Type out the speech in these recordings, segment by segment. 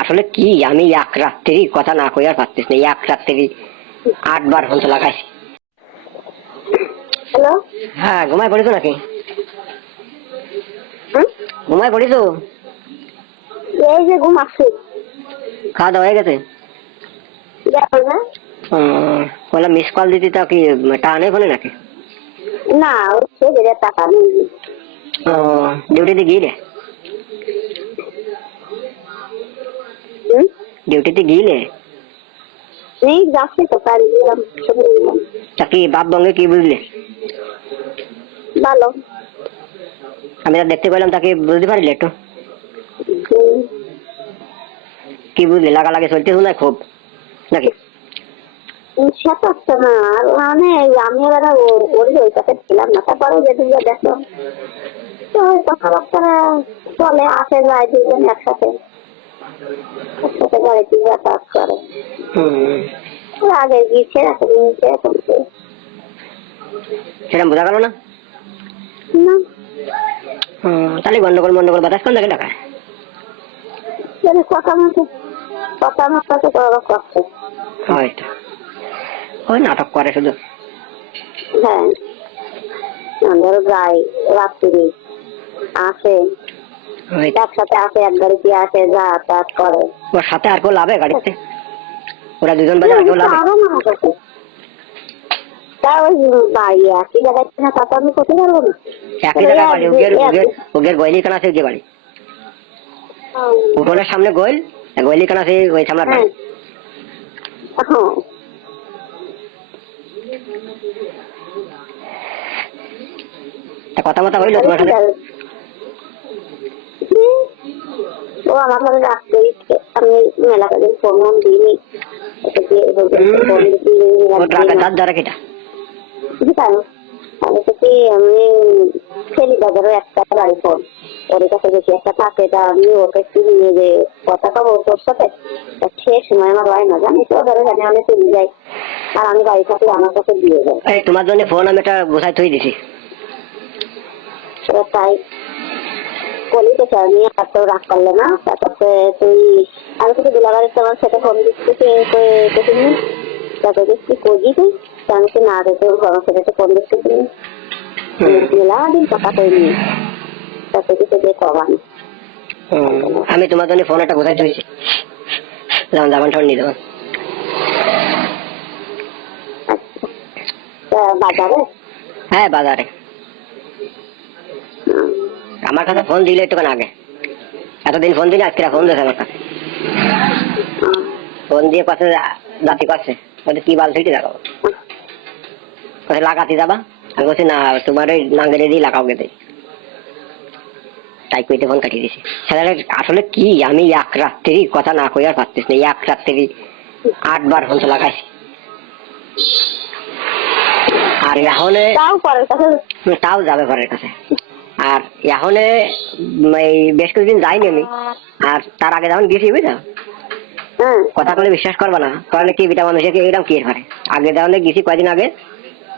আসলে কি আমি এক রাত্রি কথা না কই আর পারতেছি না, এক রাত্রি 8 বার ফোন তো লাগাইছি। হ্যালো। হ্যাঁ, ঘুমায় পড়েছো নাকি? হুম? ঘুমায় পড়েছো? এই যে ঘুমাচ্ছি। খাওয়া দাওয়া হয়ে গেছে? দেখো না। বললাম মিস কল দিতে তো কি টাকা নেই ফোনে নাকি? না, হচ্ছে যে টাকা নেই। ডিউটিতে গিয়ে হুম? ডিউটিতে গিয়ে নেই, যাচ্ছি তো কারি দিলাম। তা কি বাপ বঙ্গে কি বুঝলে? ভালো। আমি তো দেখতে পেলাম, তাকে বুঝতে পারলে একটু হুম। কি বুঝলে? লাগালাগি চলতেছ না খুব নাকি? সে তো হচ্ছে না, আর মানে আমি এবার ওর ওই কাছে ছিলাম না, তারপরে যেদিন দেখলাম তো ওই কথাবার্তা চলে, আসে যায় দুজন একসাথে একসাথে গাড়িতে যাতায়াত করে। আগে গিয়েছে, এখন নিয়েছে, এখন সেটা বোঝা গেল না। না। তাহলে গন্ডগোল মন্ডগোল বাতাস কোন জায়গায় টাকা? কথা মতো তো করছে। হয়তো ওই নাটক করে শুধু। হ্যাঁ, ধরো যায় রাত্রি আসে, একসাথে আসে, এক গাড়িতে আসে, যাতায়াত করে। ওর সাথে আর কেউ লাভে গাড়িতে? ওরা দুজন বাজে আর কেউ লাভে? আরো না করছে। তা ওই বাড়ি একই জায়গায় না, তা তো আমি করতে পারবো না। একই জায়গায় বাড়ি? ওগের গয়লি কানা আছে যে বাড়ি উঠোনের সামনে গোয়েল গয়লি কানা আছে, ওই সামনে বাড়ি। কথা মতো হইলো তোমার সাথে? ও আমার সাথে রাখতে আমি মেলা কাজে ফোন দিইনি। আমি ফেরি বাজারও একটা বাড়ি ফোন ওর কাছে বেশি একটা থাকে, এটা আমি ওকে একটু নিয়ে যে কথা কব তোর সাথে, সে সময় আমার হয় না, জানি তো ধরো জানি আমি চলে যাই, আর আমি বাড়ি থাকি আমার কাছে দিয়ে যাই। তোমার জন্য ফোন আমি একটা গোছায় থই দিছি। তাই কলিতে নিয়ে এত রাগ করলে না, তারপরে তুই আমি তোকে দুলাবাড়ির তোমার সাথে ফোন দিচ্ছি, তারপরে তুই করবি তুই, আমি তো না দেখে আমার সাথে ফোন দিচ্ছি দিন কথা করে নিয়ে তারপরে কিছু দিয়ে কমান। আমি তোমার জন্য ফোন একটা গোছায় থইছি, যাবেন ফোন নিয়ে দেবেন। বাজারে? হ্যাঁ, বাজারে। আমার কাছে ফোন দিলে একটুখানি আগে, এতদিন ফোন দিলে আজকে ফোন দিয়েছে আমার কাছে। ফোন দিয়ে পাশে জাতি করছে, কি বাল ফিটি লাগাবো, লাগাতে যাবা? আমি বলছি না, তোমার ওই নাঙ্গেরে দিয়ে লাগাও গেতে, তাই কইতে ফোন কাটিয়ে দিছি। আসলে কি আমি এক রাত্রি কথা না কই আর পারতেছি না, এক রাত্রি 8 বার ফোন তো লাগাইছি। আর এখন তাও যাবে ঘরের কাছে। আর এখন এই বেশ কিছুদিন যাইনি আমি, আর তার আগে যখন গেছি বুঝলো, কথা বলে বিশ্বাস করবা না, কারণ কি বিটা মানুষ এরকম কি পারে। আগে যখন গেছি কয়েকদিন আগে,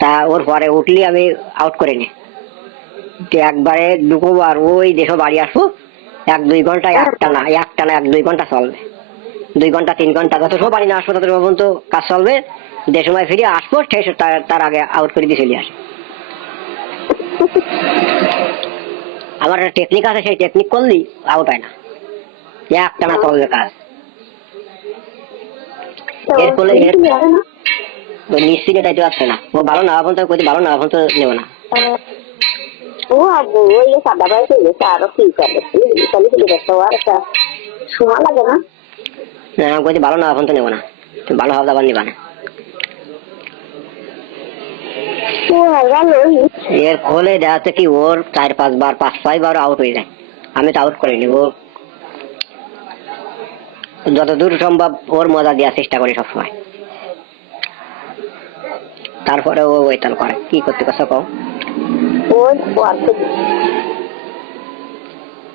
তা ওর পরে উঠলি আমি আউট করে নি, একবারে দুবার ওই দেখো বাড়ি আসবো 1-2 ঘন্টা একটানা 1-2 ঘন্টা চলবে, 2 ঘন্টা 3 ঘন্টা যত সব বাড়ি না আসবো তত পর্যন্ত কাজ চলবে। যে সময় ফিরে আসবো তার আগে আউট করে দিয়ে চলে আসে। আমার একটা টেকনিক আছে, সেই টেকনিক করলি আউট হয় না, একটানা চলবে কাজ। এর ফলে নিশ্চিত দায়িত্ব আসছে না, ও ভালো না এখন তো ভালো না এখন তো নেব না। ও আবু ওই সাদা ভাই চলে গেছে, আরো কি করবে সময় লাগে না। ভালো না এখন তো নেব না, তুমি ভালো হবে আবার নিবা না। এর ফলে দেখা যাচ্ছে কি ওর 4-5 বার 5-6 বার আউট হয়ে যায়, আমি তো আউট করিনি। ও যতদূর সম্ভব ওর মজা দেওয়ার চেষ্টা করি সবসময়, তারপরে ও ওইটাল করে কি করতে কথা কও।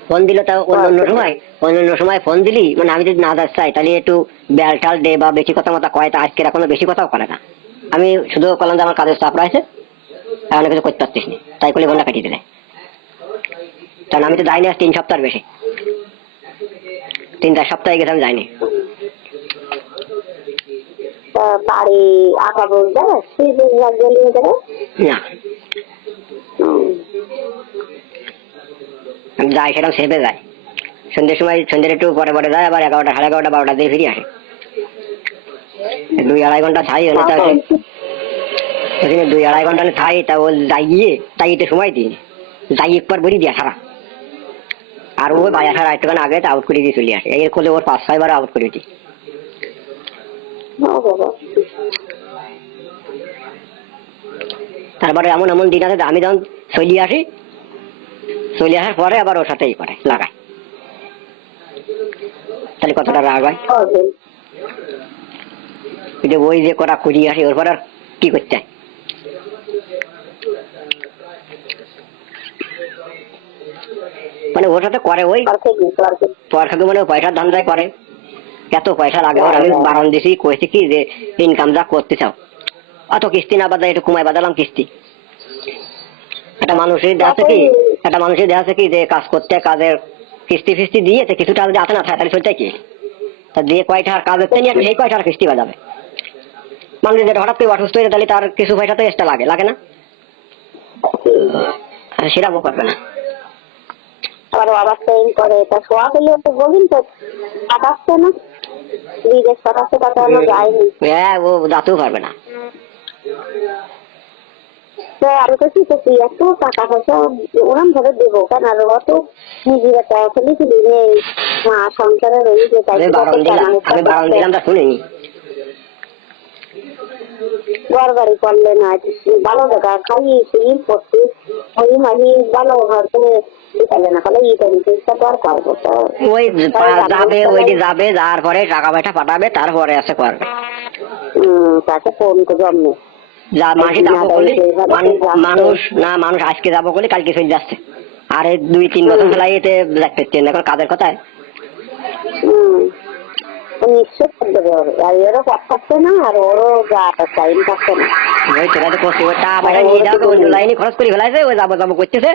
ফোন দিল তাও অন্য সময় ফোন দিলি, মানে আমি যদি না যাস চাই তাহলে একটু বেলটাল দে বা বেশি কথা মতো কয়, তা আজকে এখনো বেশি কথাও করে না। আমি শুধু বললাম যে আমার কাজের চাপ রয়েছে, অনেক কিছু করতে পারতিস নি, তাই করে ফোনটা কাটিয়ে দিলে। কারণ আমি তো যাইনি আজ 3 সপ্তাহ বেশি। 3-4 সপ্তাহ গেছে আমি যাইনি। বাড়ি আঁকা বলতে গেলিয়ে দেবে না, আমি যাই সেরকম সেভে যাই, সন্ধ্যের সময়, সন্ধ্যের একটু পরে পরে যায়, আবার 11টা, 11:30, 12টা দিয়ে ফিরে আসে। 2-2.5 ঘন্টা থাই হলে তা ওখানে 2-2.5 ঘন্টা থাই, তা ও যাইয়ে তাইতে সময় দিই, যাই একবার বলি দিয়া সারা, আর ও বাই আসার একটুখানি আগে আউট করে দিয়ে চলে আসে। এর করলে ওর 5-6 বার আউট করে দিই। তারপরে এমন এমন দিন আছে আমি যখন চলে আসি, চলে আসার পরে আবার ওর সাথেই করে লাগাই, তাহলে কতটা রাগ হয়। ওই যে করা খুঁজি আসি, ওর পর আর কি করতে, মানে ওর সাথে করে ওই পয়সা, মানে পয়সার ধান্দায় করে। এত পয়সা লাগে ওর, আমি বারণ দিছি, কইছি কি যে ইনকাম যা করতে চাও অত কিস্তি না বাদা, একটু কমাই বাদালাম কিস্তি। একটা মানুষের দেখা আছে কি যে কাজ করতে, কাজের কিস্তি ফিস্তি দিয়ে কিছুটা যদি আসে না থাকে তাহলে চলতে কি, তা দিয়ে কয়টা কাজ হচ্ছে নিয়ে সেই কয়টা কিস্তি বাজাবে। মানুষ যেটা হঠাৎ করে অসুস্থ হয়ে তাহলে তার কিছু পয়সা তো এক্সট্রা লাগে না, সেরকমও করবে না। আবার আবার ট্রেন করে, তা শোয়া হলে তো বলুন তো কাটাচ্ছে না, বিদেশ কাটাচ্ছে, তাতে আমরা যাইনি। হ্যাঁ, ও যাতেও পারবে না। তো আমি তো কি করছি, এত টাকা পয়সা ওরম ভাবে দেবো কেন, আর অত নিজের টাকা ফেলে তুলি নেই, মা সংসারে রয়েছে, তাই আমি বারণ দিলাম তা শুনিনি। ঘর বাড়ি করলে না, ভালো জায়গা খাইয়ে শুয়ে পড়ছি, ওই মাঝে ভালো ঘর করে দিতে না, তাহলে ইটা চেষ্টা তো আর করবো। ওই যাবে, ওইটি যাবে, যাওয়ার পরে টাকা পয়সা পাঠাবে, তারপরে আছে করবে। তাকে ফোন করে জন্মে যা মাসে যাবো বলে মানুষ আজকে যাবো বলে কালকে চলে যাচ্ছে, আর 2-3 বছর ফেলাই এতে দেখতে এখন কাজের কথায়। নিশ্চয় দেবে ওর, আর এরও পথ থাকছে না, আর ওরও টাইম থাকছে না। ওই তোরা তো করছি, ওই টাকা পয়সা নিয়ে যাও, অন্য লাইনে খরচ করে ফেলাইছে, ওই যাবো করতেছে,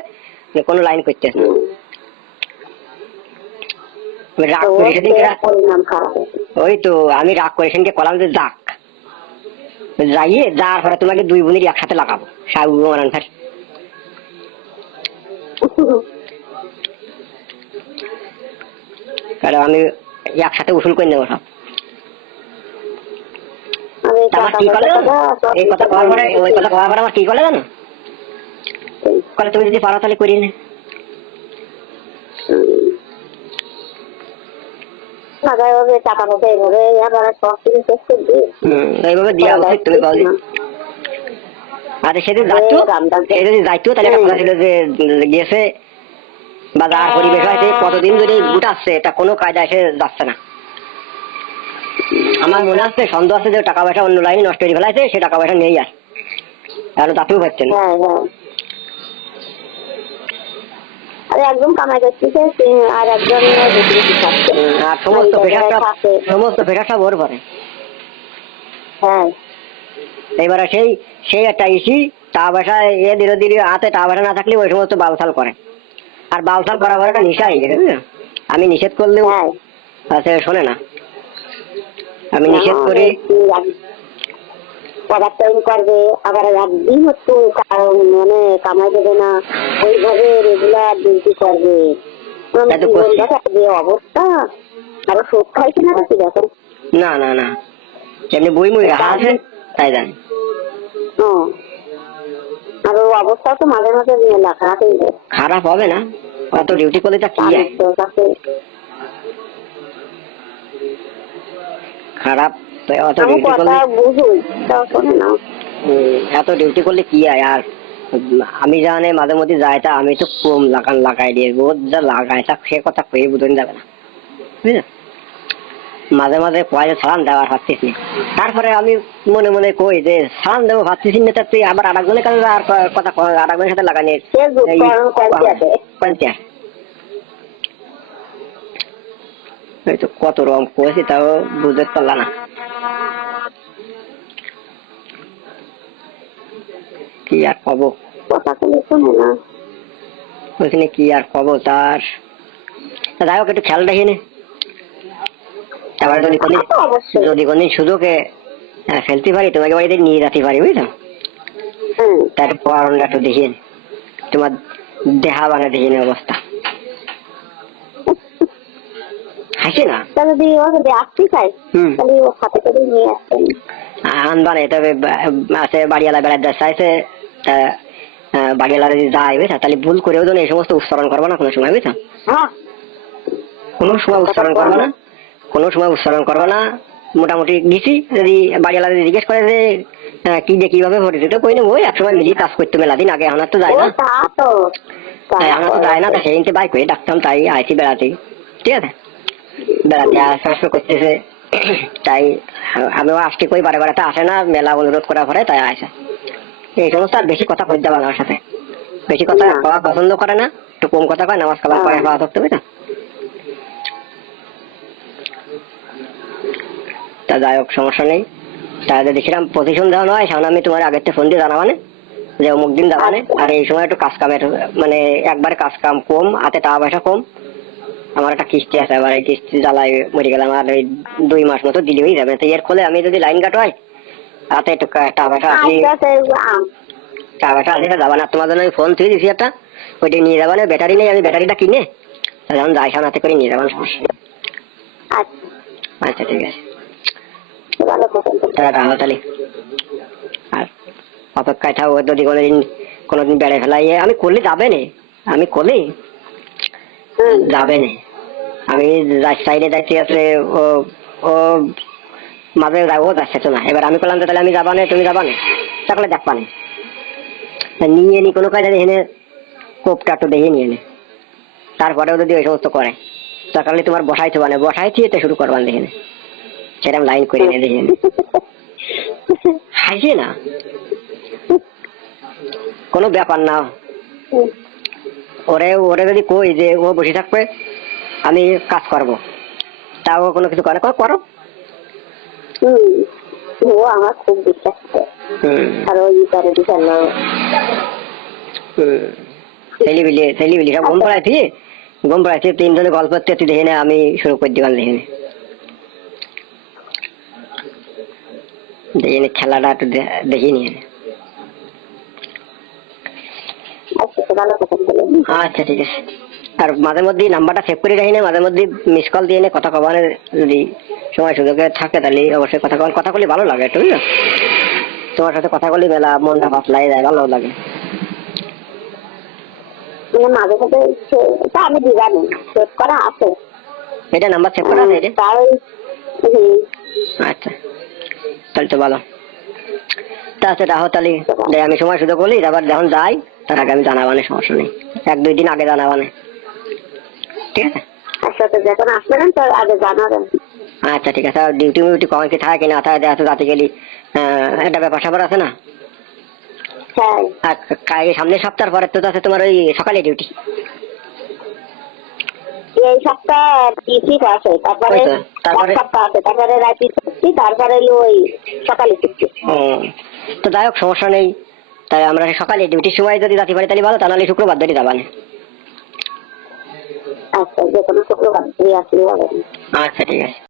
কোনো লাইন করতেছে না। রাগ করে ওই তো আমি রাগ করে সেদিনকে কলাম যে যাক, যাইয়ে যার পরে তোমাকে 2 বোনের একসাথে লাগাবো, সাহু মারান ফের। আমি একসাথে উসুল করে নেবো সব। আমার কি করলে এই কথা কওয়ার পরে, ওই কথা কওয়ার পরে আমার কি করলে জানো, তুমি যদি পারো তাহলে করিয়ে নে। টাকা পয়সা এইভাবে সব কিছু শেষ করবি, এইভাবে দেওয়া উচিত, তুমি পাওনি। আরে সেদিন যাইতো তাহলে একটা কথা ছিল যে গিয়েছে বা যার পরিবেশ হয়েছে কতদিন ধরে গুটাচ্ছে, এটা কোনো কায়দা এসে যাচ্ছে না। আমার মনে হচ্ছে, সন্দেহ আছে যে টাকা পয়সা অন্য লাইনে নষ্ট করে ফেলাইছে, সে টাকা পয়সা নেই আর তাহলে তাতেও পারছে না। একদম কামাই করতেছে, আর একজন আর সমস্ত ফেরাটা ওর পরে। হ্যাঁ, এইবারে সেই একটা ইসি টাকা পয়সা দিল হাতে, টাকা পয়সা না থাকলে ওই সমস্ত বালসাল করে, আর বালসাল করা পরে একটা নেশা হয়ে গেছে। আমি নিষেধ করলেও শোনে না, আমি নিষেধ করি করবে, আবার একদিন একটু মানে কামাই দেবে না, ওইভাবে রেগুলার ডিউটি করবে, যে অবস্থা, আরো সুখ খাইছে না কি দেখেন। না না না, এমনি বই মুই রাখা আছে তাই জানি। আর ও অবস্থা তো মাঝে মাঝে খারাপ হবে না, অত ডিউটি করলে তা কি খারাপ, এত ডিউটি করলে কি হয়। আর আমি জানে মাঝে মধ্যে যাই, তা আমি তো কম লাগাই দিয়ে, রোজ যা লাগাই তা সে কথা কয়ে বুঝতে যাবে না, বুঝলি। মাঝে মাঝে পয়সা সালাম দেওয়ার ভাবছিস না, তারপরে আমি মনে মনে কই যে সালাম দেবো ভাবছিস না, তুই আবার আরেকজনের কাছে আর কথা আরেকজনের সাথে লাগাই নিয়ে তো কত রকম করেছি, তাও বুঝতে পারলাম না কি আর কব, ওইখানে কি আর কব। তার যাই হোক একটু খেয়াল রাখি নে, এবার যদি কোনদিন তা তো অবশ্যই। যদি কোনদিন সুযোগে ফেলতে পারি তোমাকে বাড়িতে নিয়ে যেতে পারি বুঝছো, তারপর একটু দেখিয়ে তোমার দেহা বানা দেখিনি অবস্থা হাসি না তা যদি ও যদি আসতে চাই তাহলে ও সাথে করে নিয়ে আসতেন। আনবা না, তবে আছে বাড়িওয়ালা বেড়াতে চাইছে, তা বাড়িওয়ালা যদি যায় বুঝছো, তাহলে ভুল করেও যেন এই সমস্ত উচ্চারণ করবো না কোনো সময় বুঝছো, হ্যাঁ কোনো সময় উচ্চারণ করবো না, কোনো সময় উচ্চারণ করবো না। মোটামুটি গেছি, যদি বাড়িওয়ালা যদি জিজ্ঞেস করে যে কি দিয়ে কিভাবে ভরেছে, তো কই না ওই একসময় মিলিয়ে কাজ করতে মেলা দিন আগে, আমার তো যায় না, তা তো আমার তো যায় না, তা সেদিনকে বাইক হয়ে ডাকতাম, তাই আইছি বেড়াতে, ঠিক আছে, বেড়াতে আসা করতেছে, তাই আমিও আসতে কই বারে বারে তো আসে না, মেলা অনুরোধ করা পরে তাই আসে। এই সমস্ত আর বেশি কথা কইতে পারে আমার সাথে, বেশি কথা কওয়া পছন্দ করে না, একটু কম কথা কয়, নামাজ কালাম পরে পাওয়া থাকতে হবে না। তা যাই হোক সমস্যা নেই, তাহলে দেখছিলাম প্রতিশোধ দেওয়া নয়, সামনে আমি তোমার আগের থেকে ফোন দিয়ে জানাবানে যে অমুক দিন যাবানে, আর এই সময় একটু কাজ কামের মানে একবারে কাজ কাম কম, হাতে টাকা পয়সা কম, আমার একটা কিস্তি আছে, এবার এই কিস্তি জ্বালায় মরে গেলাম, আর ওই 2 মাস মতো দিলে হয়ে যাবে, তো এর ফলে আমি যদি লাইন কাটওয়াই হাতে একটু টাকা পয়সা আসি, টাকা পয়সা আসলে যাবা না, তোমার জন্য আমি ফোন থুয়ে দিছি একটা, ওইটা নিয়ে যাবা না, ব্যাটারি নেই, আমি ব্যাটারিটা কিনে যখন যাই সামনে হাতে করে নিয়ে যাবেন, সমস্যা নেই। আচ্ছা ঠিক আছে, তাহলে আর অপেক্ষায় থাকবো, যদি কোনোদিন বেড়ে ফেলাই আমি করলে যাবে না, আমি করলে যাবে না, আমি সাইডে যাচ্ছি আসলে ও ও মাঝে যাবো, যাচ্ছে তো না, এবার আমি করলাম তাহলে আমি যাবা না, তুমি যাবা না, তাহলে দেখবা না, নিয়ে নি কোনো কাজে এনে কোপটা একটু দেখে নিয়ে নে, তারপরেও যদি ওই সমস্ত করে তাহলে তোমার বসাইতে মানে বসাইছি এটা শুরু করবান দেখে নে, সেরকম লাইন করে নে দেখে নে, হাসি না, কোনো ব্যাপার না, ওরে ওরে যদি কই যে ও বসে থাকবে আমি কাজ করবো, তাও কোনো কিছু করে করো, ও আমার খুব বিশ্বাস করে, আর ওই করে দিশাল ছেলে বিলি সব ঘুম পড়াইছি 3 জনে গল্প করতে, তুই দেখে নে আমি শুরু করে দিবান দেখে নে খেলাটা একটু দেখি নিয়ে। আচ্ছা ঠিক আছে, আর মাঝে মধ্যে নাম্বারটা সেভ করে রাখি না, মাঝে মধ্যে মিস কল দিয়ে নে, কথা কবার যদি সময় সুযোগে থাকে তাহলে অবশ্যই কথা বলি, ভালো লাগে একটু বুঝলো, তোমার সাথে কথা বলি মেলা মনটা পাতলাই যায়, ভালো লাগে, মাঝে সাথে আমি দিবানি সেভ করা আছে, এটা নাম্বার সেভ করা আছে, আচ্ছা তাহলে তো ভালো, তা আচ্ছা রাহো তাহলে, আমি সময় সুযোগ বলি, আবার যখন যাই তার আগে আমি জানাবানে, সমস্যা নেই, 1-2 দিন আগে জানাবানে, ঠিক আছে, একসাথে যখন আসবেন তার আগে জানাবেন। আচ্ছা ঠিক আছে, ডিউটি মিউটি কখন কি থাকে কিনা থাকে, দেখা যাতে গেলি একটা ব্যাপার স্যাপার আছে না, আর সামনের সপ্তাহ পরে তো আছে তোমার ওই সকালে ডিউটি, এই সপ্তাহ ডিউটি আছে, তারপরে সপ্তাহ আছে, তারপরে রাতে ছুটি, তারপরে ওই সকালে ছুটি। তো যাই হোক সমস্যা নেই, তাই আমরা সকালে ডিউটির সময় যদি যেতে পারি তাহলে ভালো, তা নাহলে শুক্রবার ধরে যাবানে। আচ্ছা যে কোনো শুক্রবার আসলে হবে। আচ্ছা ঠিক আছে।